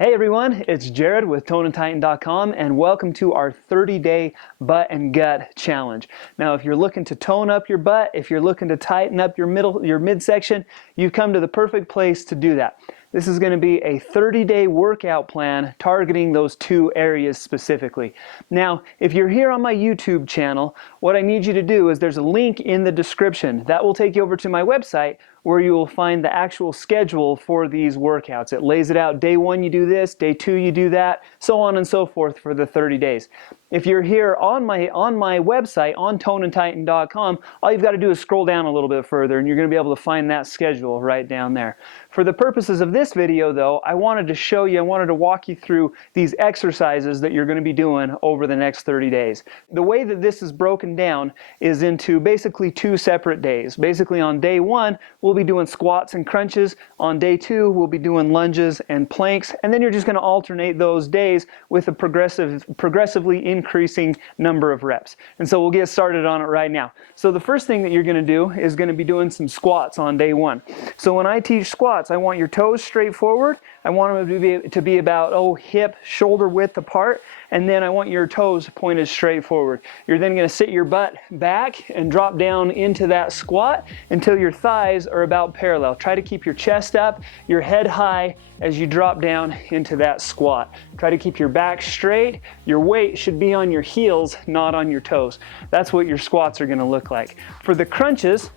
Hey everyone, it's Jared with toneandtighten.com and welcome to our 30-day butt and gut challenge. Now if you're looking to tone up your butt, if you're looking to tighten up your midsection, you've come to the perfect place to do that. This is going to be a 30-day workout plan targeting those two areas specifically. Now, if you're here on my YouTube channel, what I need you to do is there's a link in the description that will take you over to my website where you will find the actual schedule for these workouts. It lays it out. Day 1 you do this, day 2 you do that, so on and so forth for the 30 days. If you're here on my website, on toneandtighten.com, all you've got to do is scroll down a little bit further and you're going to be able to find that schedule right down there. For the purposes of this video though, I wanted to walk you through these exercises that you're going to be doing over the next 30 days. The way that this is broken down is into basically 2 separate days. Basically on day 1, we'll be doing squats and crunches. On day 2, we'll be doing lunges and planks. And then you're just going to alternate those days with a progressively increasing number of reps. And so we'll get started on it right now. So the first thing that you're going to do is going to be doing some squats on day 1. So when I teach squats, I want your toes straight forward. I want them to be about hip, shoulder width apart. And then I want your toes pointed straight forward. You're then going to sit your butt back and drop down into that squat until your thighs are about parallel. Try to keep your chest up, your head high as you drop down into that squat. Try to keep your back straight. Your weight should be on your heels, not on your toes. That's what your squats are going to look like. For the crunches,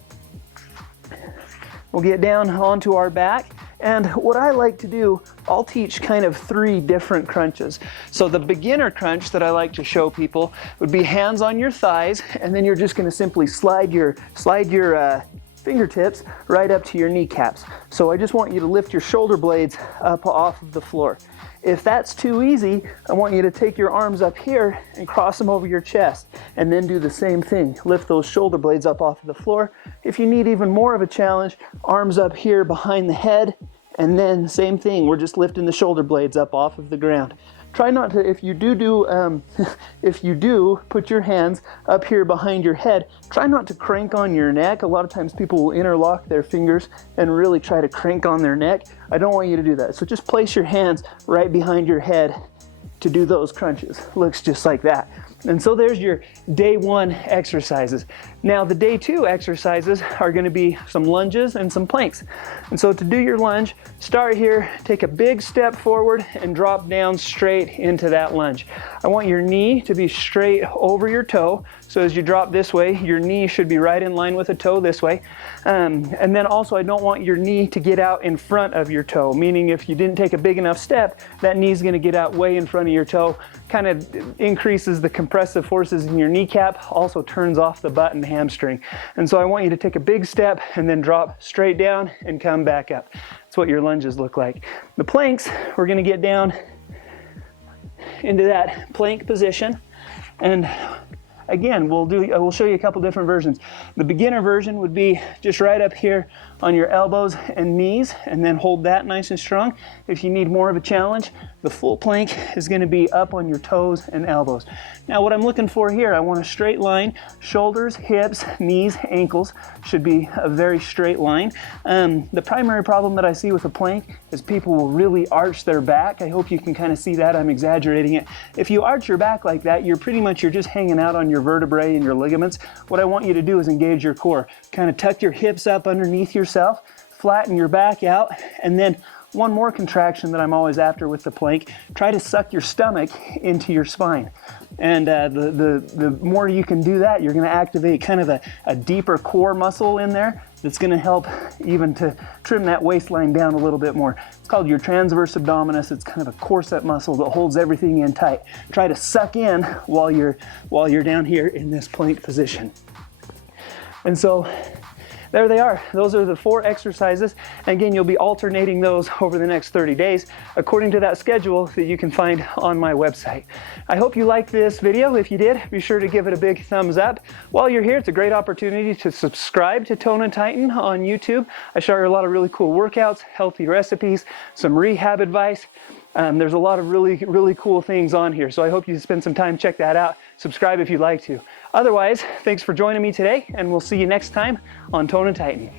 we'll get down onto our back. And what I like to do, I'll teach kind of 3 different crunches. So the beginner crunch that I like to show people would be hands on your thighs, and then you're just going to simply slide your fingertips right up to your kneecaps. So I just want you to lift your shoulder blades up off of the floor. If that's too easy, I want you to take your arms up here and cross them over your chest, and then do the same thing. Lift those shoulder blades up off of the floor. If you need even more of a challenge, arms up here behind the head, and then same thing. We're just lifting the shoulder blades up off of the ground. Try not to, if you do put your hands up here behind your head, try not to crank on your neck. A lot of times people will interlock their fingers and really try to crank on their neck. I don't want you to do that. So just place your hands right behind your head to do those crunches. Looks just like that. And so there's your day 1 exercises. Now the day 2 exercises are going to be some lunges and some planks. And so to do your lunge, start here, take a big step forward and drop down straight into that lunge. I want your knee to be straight over your toe. So as you drop this way, your knee should be right in line with the toe this way. And then also I don't want your knee to get out in front of your toe, meaning if you didn't take a big enough step, that knee's going to get out way in front of your toe, kind of increases the compressive forces in your kneecap, also turns off the butt and hamstring. And so I want you to take a big step and then drop straight down and come back up. That's what your lunges look like. The planks, we're going to get down into that plank position, and again, we'll show you a couple different versions. The beginner version would be just right up here on your elbows and knees, and then hold that nice and strong. If you need more of a challenge, the full plank is going to be up on your toes and elbows. Now what I'm looking for here, I want a straight line. Shoulders, hips, knees, ankles should be a very straight line. The primary problem that I see with a plank is people will really arch their back. I hope you can kind of see that. I'm exaggerating it. If you arch your back like that, you're just hanging out on your vertebrae and your ligaments. What I want you to do is engage your core. Kind of tuck your hips up underneath yourself, flatten your back out, and then one more contraction that I'm always after with the plank, try to suck your stomach into your spine. And the more you can do that, you're going to activate kind of a deeper core muscle in there that's going to help even to trim that waistline down a little bit more. It's called your transverse abdominis. It's kind of a corset muscle that holds everything in tight. Try to suck in while you're down here in this plank position. And so there they are. Those are the 4 exercises. And again, you'll be alternating those over the next 30 days according to that schedule that you can find on my website. I hope you liked this video. If you did, be sure to give it a big thumbs up. While you're here, it's a great opportunity to subscribe to Tone and Tighten on YouTube. I share a lot of really cool workouts, healthy recipes, some rehab advice. There's a lot of really cool things on here, so I hope you spend some time, check that out. Subscribe if you'd like to. Otherwise, thanks for joining me today, and we'll see you next time on Tone and Tighten.